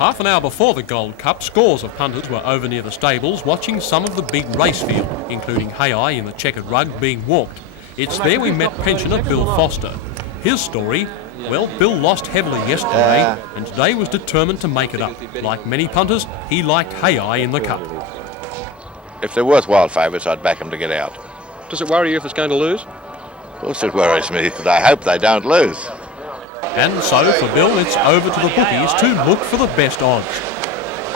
Half an hour before the Gold Cup, scores of punters were over near the stables watching some of the big race field, including Hay in the checkered rug, being walked. It's there we met pensioner Bill Foster. His story: well, Bill lost heavily yesterday and today was determined to make it up. Like many punters, he liked Hay in the Cup. If they're worthwhile favourites, I'd back them to get out. Does it worry you if it's going to lose? Of course it worries me, but I hope they don't lose. And so, for Bill, it's over to the bookies to look for the best odds.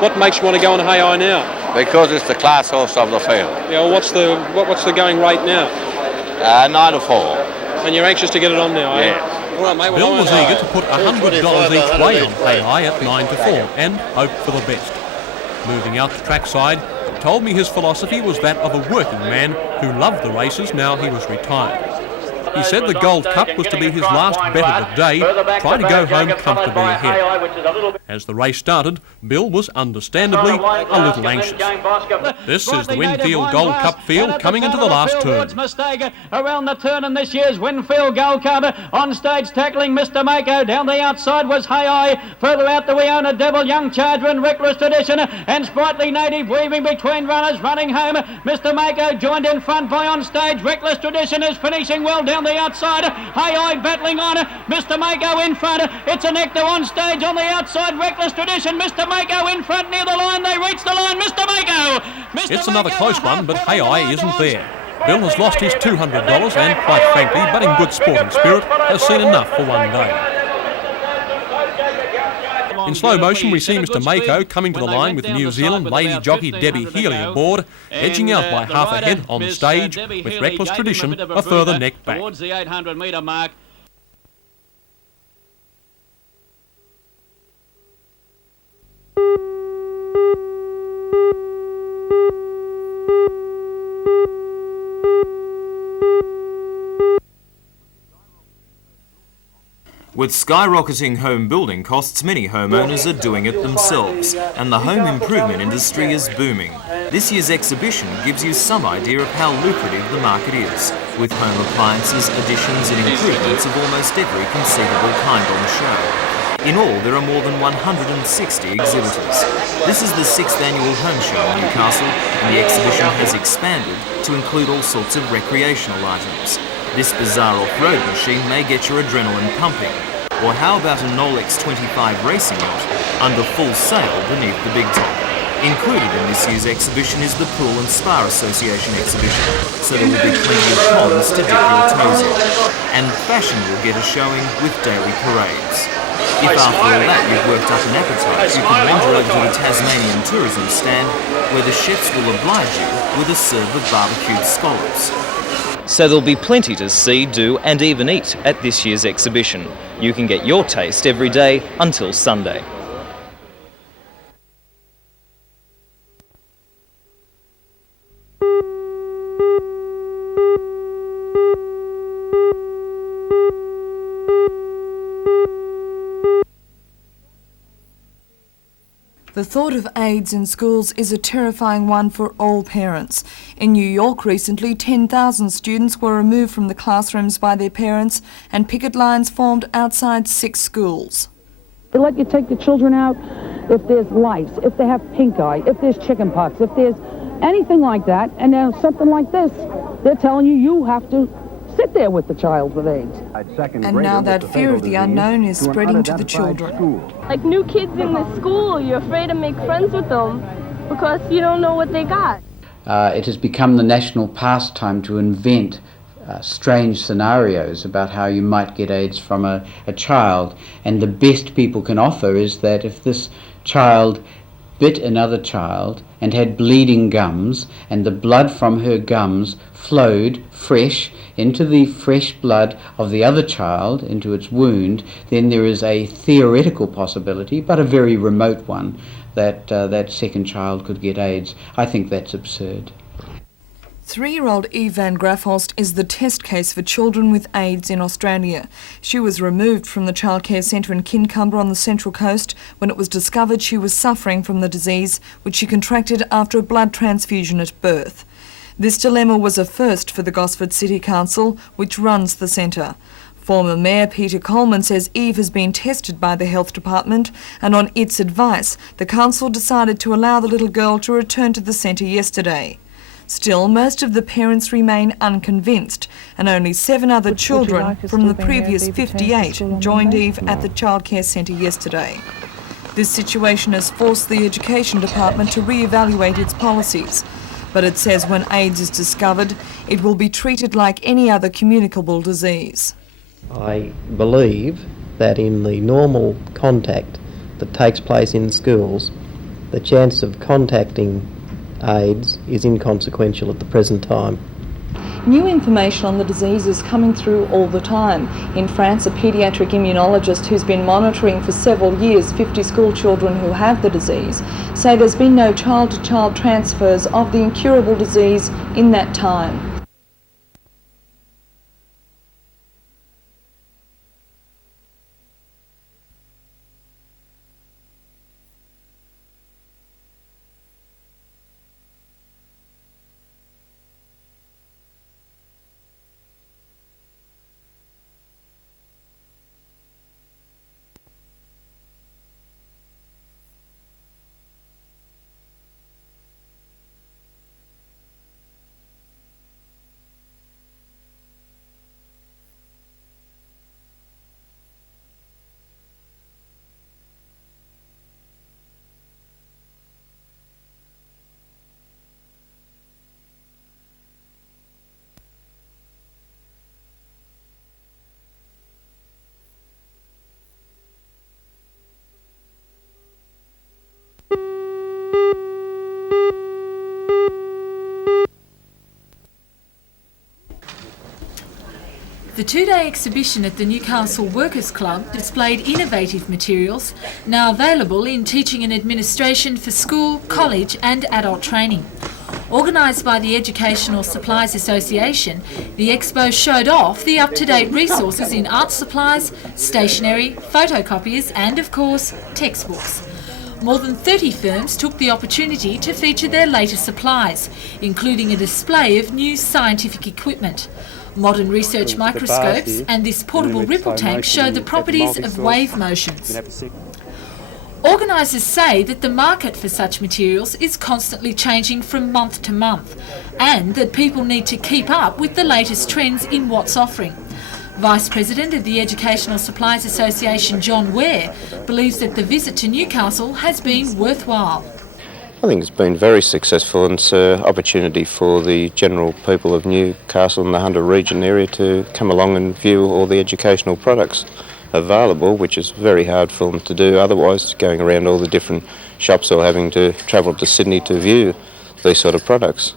What makes you want to go on Hay now? Because it's the class horse of the field. Yeah, well, what's the going rate now? 9-4. And you're anxious to get it on now, eh? Yeah. All right, mate, Bill was eager to put $100 each way on Hay at 9-4 and hope for the best. Moving out to trackside, he told me his philosophy was that of a working man who loved the races now he was retired. He said the Gold Cup was to be his last bet of the day, try to go home comfortably ahead. As the race started, Bill was understandably a little anxious. This is the Winfield Gold Cup field coming into the last turn. Around the turn in this year's Winfield Gold Cup, on stage tackling Mr. Mako. Down the outside was Hay. Further out the Weona Devil, Young Charger and Reckless Tradition, and Sprightly Native weaving between runners, running home. Mr. Mako joined in front by on stage. Reckless Tradition is finishing well down the outside. Hay battling on. Mr. Mako in front. It's a nectar on stage on the outside. Reckless Tradition. Mr. Mako in front near the line. They reach the line. Mr. Mako. It's another close one, but Hay isn't there. Bill has lost his $200 and, quite frankly, but in good sporting spirit, has seen enough for one day. In slow motion, we see Mr. Mako coming to the line with New Zealand lady jockey Debbie Healy aboard, edging out by half a head on stage, with Reckless Tradition a further neck back. Towards the 800-metre mark. With skyrocketing home building costs, many homeowners are doing it themselves, and the home improvement industry is booming. This year's exhibition gives you some idea of how lucrative the market is, with home appliances, additions and improvements of almost every conceivable kind on show. In all, there are more than 160 exhibitors. This is the 6th annual home show in Newcastle, and the exhibition has expanded to include all sorts of recreational items. This bizarre off-road machine may get your adrenaline pumping. Or how about a Nolex 25 racing yacht under full sail beneath the big top? Included in this year's exhibition is the Pool and Spa Association exhibition, so there will be plenty of ponds to dip your toes in. And fashion will get a showing with daily parades. If after all that you've worked up an appetite, you can wander over to the Tasmanian tourism stand, where the chefs will oblige you with a serve of barbecued scallops. So there'll be plenty to see, do and even eat at this year's exhibition. You can get your taste every day until Sunday. The thought of AIDS in schools is a terrifying one for all parents. In New York recently, 10,000 students were removed from the classrooms by their parents and picket lines formed outside 6 schools. They let you take the children out if there's lice, if they have pink eye, if there's chicken pox, if there's anything like that, and then something like this, they're telling you you have to sit there with the child with AIDS. And now that fear of the unknown is spreading to the children. Like new kids in the school, you're afraid to make friends with them because you don't know what they got. It has become the national pastime to invent strange scenarios about how you might get AIDS from a child, and the best people can offer is that if this child bit another child and had bleeding gums, and the blood from her gums flowed fresh into the fresh blood of the other child, into its wound, then there is a theoretical possibility, but a very remote one, that that second child could get AIDS. I think that's absurd. 3-year-old Eve van Grafhorst is the test case for children with AIDS in Australia. She was removed from the childcare centre in Kincumber on the Central Coast when it was discovered she was suffering from the disease, which she contracted after a blood transfusion at birth. This dilemma was a first for the Gosford City Council, which runs the centre. Former Mayor Peter Coleman says Eve has been tested by the Health Department, and on its advice, the council decided to allow the little girl to return to the centre yesterday. Still, most of the parents remain unconvinced, and only 7 other children from the previous 58 joined Eve at the childcare centre yesterday. This situation has forced the Education Department to re-evaluate its policies, but it says when AIDS is discovered, it will be treated like any other communicable disease. I believe that in the normal contact that takes place in schools, the chance of contacting AIDS is inconsequential at the present time. New information on the disease is coming through all the time. In France, a paediatric immunologist who's been monitoring for several years 50 school children who have the disease say there's been no child-to-child transfers of the incurable disease in that time. The two-day exhibition at the Newcastle Workers Club displayed innovative materials now available in teaching and administration for school, college and adult training. Organised by the Educational Supplies Association, the expo showed off the up-to-date resources in art supplies, stationery, photocopiers and, of course, textbooks. More than 30 firms took the opportunity to feature their latest supplies, including a display of new scientific equipment. Modern research microscopes and this portable ripple tank show the properties of wave motions. Organisers say that the market for such materials is constantly changing from month to month, and that people need to keep up with the latest trends in what's offering. Vice President of the Educational Supplies Association, John Ware, believes that the visit to Newcastle has been worthwhile. I think it's been very successful, and it's an opportunity for the general people of Newcastle and the Hunter region area to come along and view all the educational products available, which is very hard for them to do otherwise, going around all the different shops or having to travel to Sydney to view these sort of products.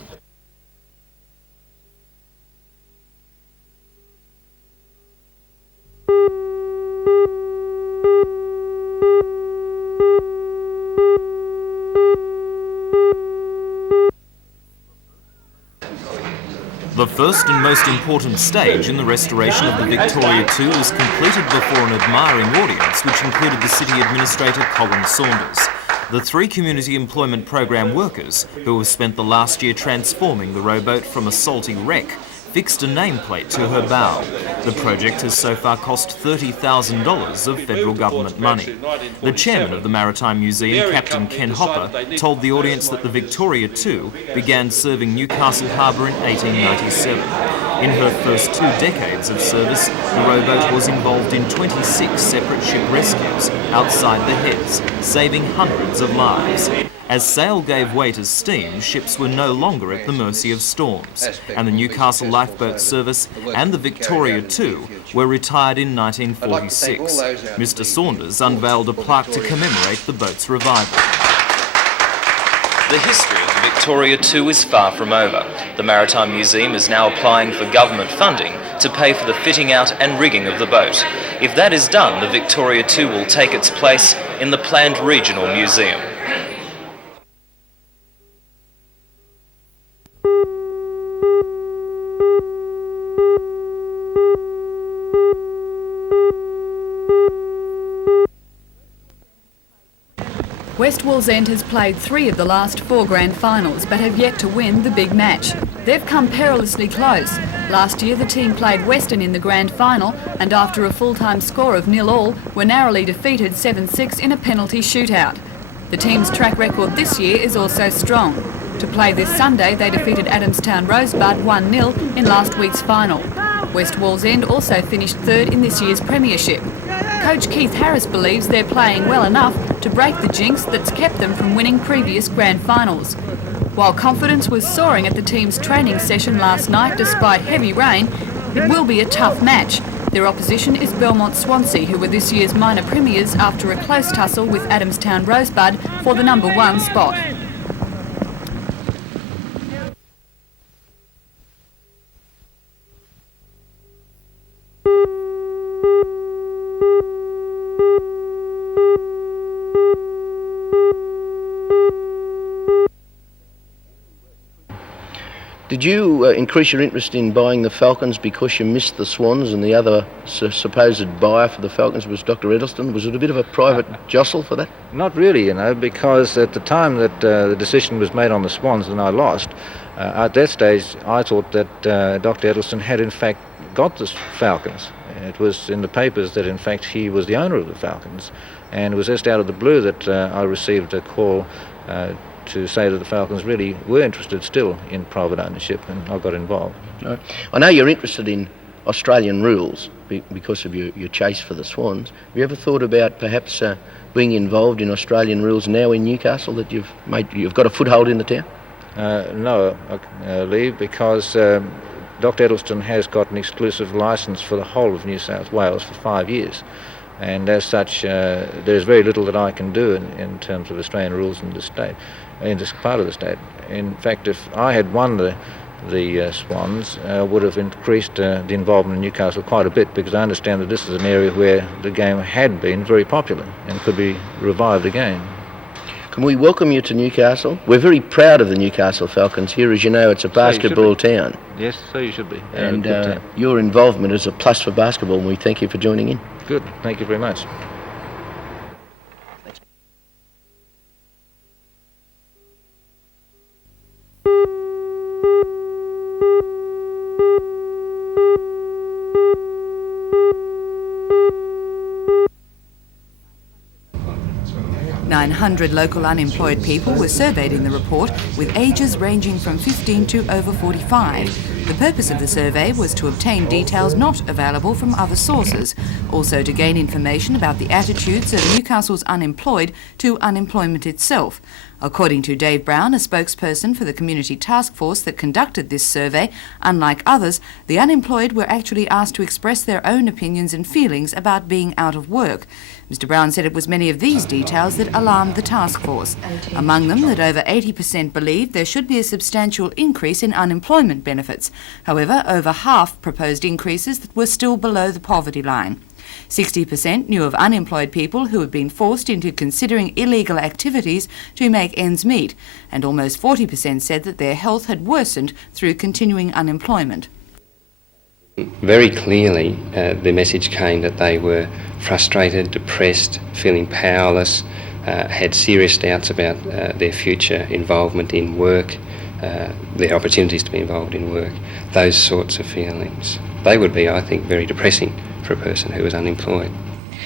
The first and most important stage in the restoration of the Victoria II was completed before an admiring audience which included the City Administrator Colin Saunders. The 3 Community Employment Program workers, who have spent the last year transforming the rowboat from a salty wreck, fixed a nameplate to her bow. The project has so far cost $30,000 of federal government money. The chairman of the Maritime Museum, Captain Ken Hopper, told the audience that the Victoria II began serving Newcastle Harbour in 1897. In her first 2 decades of service, the rowboat was involved in 26 separate ship rescues outside the heads, saving hundreds of lives. As sail gave way to steam, ships were no longer at the mercy of storms, and the Newcastle Lifeboat Service and the Victoria II were retired in 1946. Mr Saunders unveiled a plaque to commemorate the boat's revival. The history of the Victoria II is far from over. The Maritime Museum is now applying for government funding to pay for the fitting out and rigging of the boat. If that is done, the Victoria II will take its place in the planned regional museum. West Wallsend has played 3 of the last 4 grand finals but have yet to win the big match. They've come perilously close. Last year the team played Western in the grand final and after a full-time score of 0-0 were narrowly defeated 7-6 in a penalty shootout. The team's track record this year is also strong. To play this Sunday they defeated Adamstown Rosebud 1-0 in last week's final. West Wallsend also finished 3rd in this year's premiership. Coach Keith Harris believes they're playing well enough to break the jinx that's kept them from winning previous grand finals. While confidence was soaring at the team's training session last night despite heavy rain, it will be a tough match. Their opposition is Belmont Swansea, who were this year's minor premiers after a close tussle with Adamstown Rosebud for the number 1 spot. Did you increase your interest in buying the Falcons because you missed the Swans and the other supposed buyer for the Falcons was Dr. Edelston? Was it a bit of a private jostle for that? Not really, you know, because at the time that the decision was made on the Swans and I lost, at that stage I thought that Dr. Edelston had in fact got the Falcons. It was in the papers that in fact he was the owner of the Falcons, and it was just out of the blue that I received a call to say that the Falcons really were interested still in private ownership, and I got involved. Right. I know you're interested in Australian rules because of your chase for the Swans. Have you ever thought about perhaps being involved in Australian rules now in Newcastle that you've got a foothold in the town? No, Lee, because Dr. Edelston has got an exclusive licence for the whole of New South Wales for 5 years. And as such, there's very little that I can do in terms of Australian rules in this state, in this part of the state. In fact, if I had won the Swans, would have increased the involvement in Newcastle quite a bit, because I understand that this is an area where the game had been very popular and could be revived again. Can we welcome you to Newcastle? We're very proud of the Newcastle Falcons here. As you know, it's a basketball town. Yes, so you should be. And your involvement is a plus for basketball, and we thank you for joining in. Good, thank you very much. Thanks. 900 local unemployed people were surveyed in the report, with ages ranging from 15 to over 45. The purpose of the survey was to obtain details not available from other sources, also to gain information about the attitudes of Newcastle's unemployed to unemployment itself. According to Dave Brown, a spokesperson for the community task force that conducted this survey, unlike others, the unemployed were actually asked to express their own opinions and feelings about being out of work. Mr. Brown said it was many of these details that alarmed the task force. Among them, that over 80% believed there should be a substantial increase in unemployment benefits. However, over half proposed increases that were still below the poverty line. 60% knew of unemployed people who had been forced into considering illegal activities to make ends meet, and almost 40% said that their health had worsened through continuing unemployment. Very clearly, the message came that they were frustrated, depressed, feeling powerless, had serious doubts about their future involvement in work, their opportunities to be involved in work, those sorts of feelings. They would be, I think, very depressing for a person who was unemployed.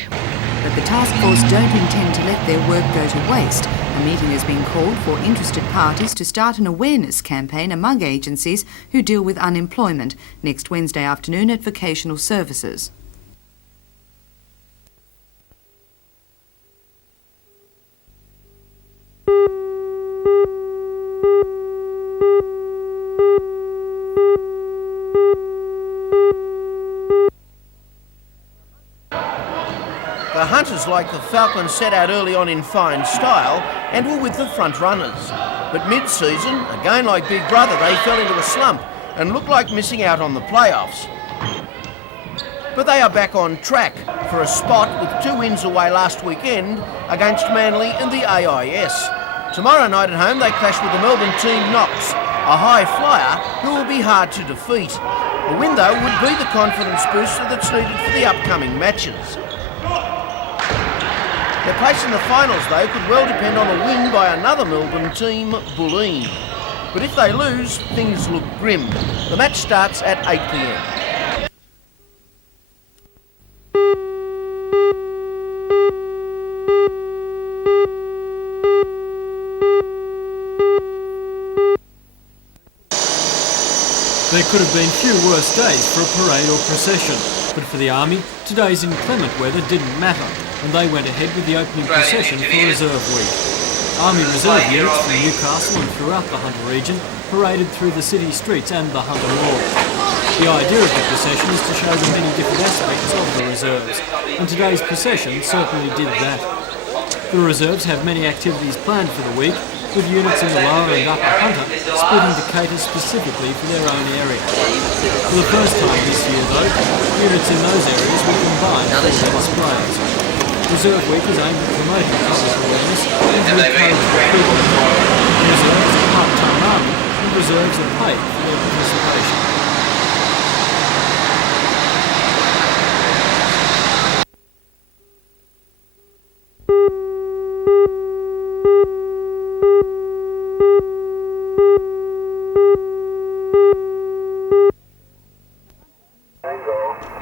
But the task force don't intend to let their work go to waste. A meeting has been called for interested parties to start an awareness campaign among agencies who deal with unemployment next Wednesday afternoon at Vocational Services. The hunters, like the Falcons, set out early on in fine style and were with the front runners. But mid-season, again like Big Brother, they fell into a slump and looked like missing out on the playoffs. But they are back on track for a spot with 2 wins away last weekend against Manly and the AIS. Tomorrow night at home they clash with the Melbourne team Knox, a high flyer who will be hard to defeat. A win though would be the confidence booster that's needed for the upcoming matches. Their place in the finals, though, could well depend on a win by another Melbourne team, Bulleen. But if they lose, things look grim. The match starts at 8 p.m. There could have been few worse days for a parade or procession, but for the Army, today's inclement weather didn't matter, and they went ahead with the opening procession for Reserve Week. Army Reserve units from Newcastle and throughout the Hunter region paraded through the city streets and the Hunter Mall. The idea of the procession is to show the many different aspects of the reserves, and today's procession certainly did that. The reserves have many activities planned for the week, with units in the lower and upper Hunter splitting to cater specifically for their own area. For the first time this year, though, units in those areas will combine for their displays. Reserve Week is aimed at promoting public awareness and to encourage recruitment. Reserve is a part-time army, and reserves are paid for their participation.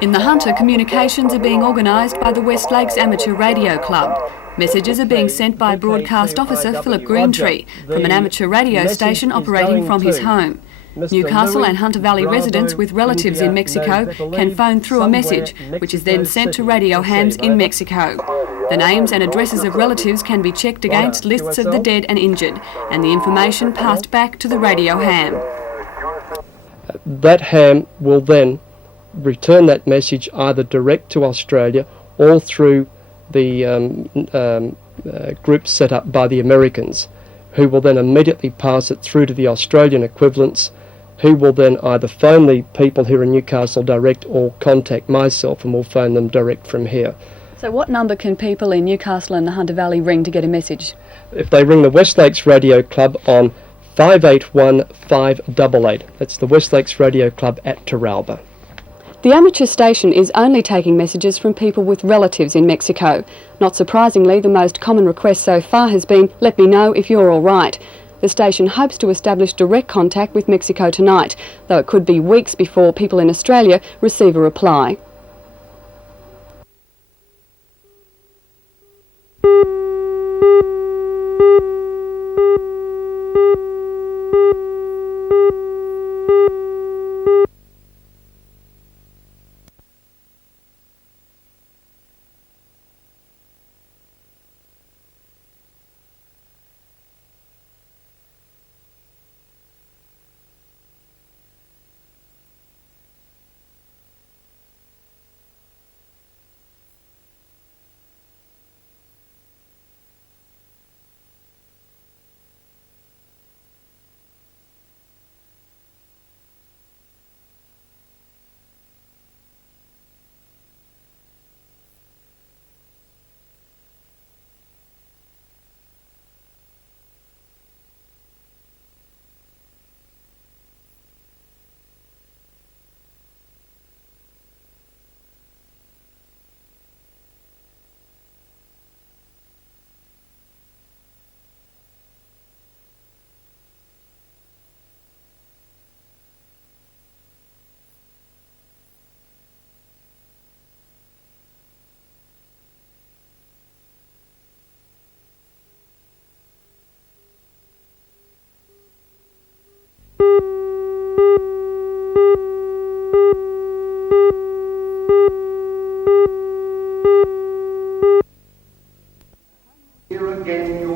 In the Hunter, communications are being organised by the West Lakes Amateur Radio Club. Messages are being sent by broadcast officer Philip Greentree from an amateur radio station operating from his home. Newcastle and Hunter Valley residents with relatives in Mexico can phone through a message, which is then sent to radio hams in Mexico. The names and addresses of relatives can be checked against lists of the dead and injured, and the information passed back to the radio ham. That ham will then return that message either direct to Australia or through the group set up by the Americans, who will then immediately pass it through to the Australian equivalents, who will then either phone the people here in Newcastle direct or contact myself and we'll phone them direct from here. So what number can people in Newcastle and the Hunter Valley ring to get a message? If they ring the West Lakes Radio Club on 581 588, that's the West Lakes Radio Club at Terralba. The amateur station is only taking messages from people with relatives in Mexico. Not surprisingly, the most common request so far has been, "Let me know if you're all right." The station hopes to establish direct contact with Mexico tonight, though it could be weeks before people in Australia receive a reply.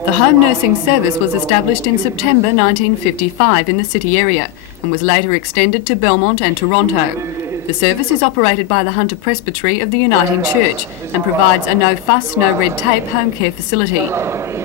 The home nursing service was established in September 1955 in the city area and was later extended to Belmont and Toronto. The service is operated by the Hunter Presbytery of the Uniting Church and provides a no-fuss, no-red-tape home care facility.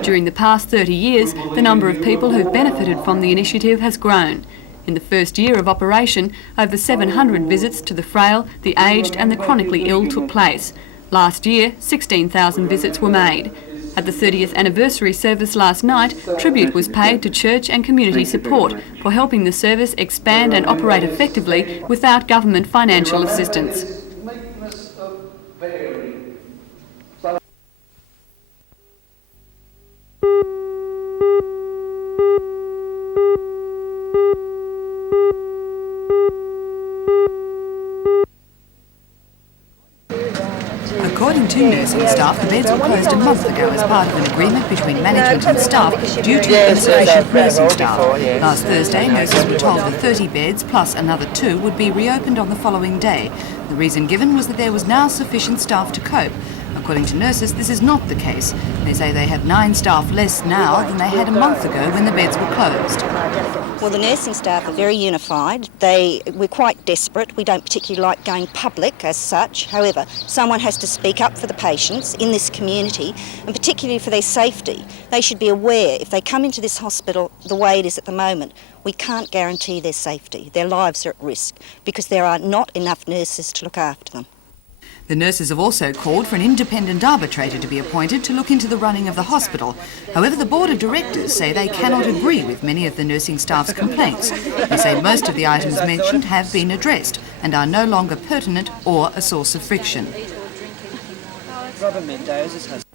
During the past 30 years, the number of people who've benefited from the initiative has grown. In the first year of operation, over 700 visits to the frail, the aged and the chronically ill took place. Last year, 16,000 visits were made. At the 30th anniversary service last night, tribute was paid to church and community support for helping the service expand and operate effectively without government financial assistance. According to nursing staff, the beds were closed a month ago as part of an agreement between management and staff due to insufficient nursing staff. Last Thursday, nurses were told the 30 beds plus another 2 would be reopened on the following day. The reason given was that there was now sufficient staff to cope. According to nurses, this is not the case. They say they have 9 staff less now than they had a month ago when the beds were closed. Well, the nursing staff are very unified. We're quite desperate. We don't particularly like going public as such. However, someone has to speak up for the patients in this community, and particularly for their safety. They should be aware if they come into this hospital the way it is at the moment, we can't guarantee their safety. Their lives are at risk because there are not enough nurses to look after them. The nurses have also called for an independent arbitrator to be appointed to look into the running of the hospital. However, the board of directors say they cannot agree with many of the nursing staff's complaints. They say most of the items mentioned have been addressed and are no longer pertinent or a source of friction. Robert Mendoza's husband.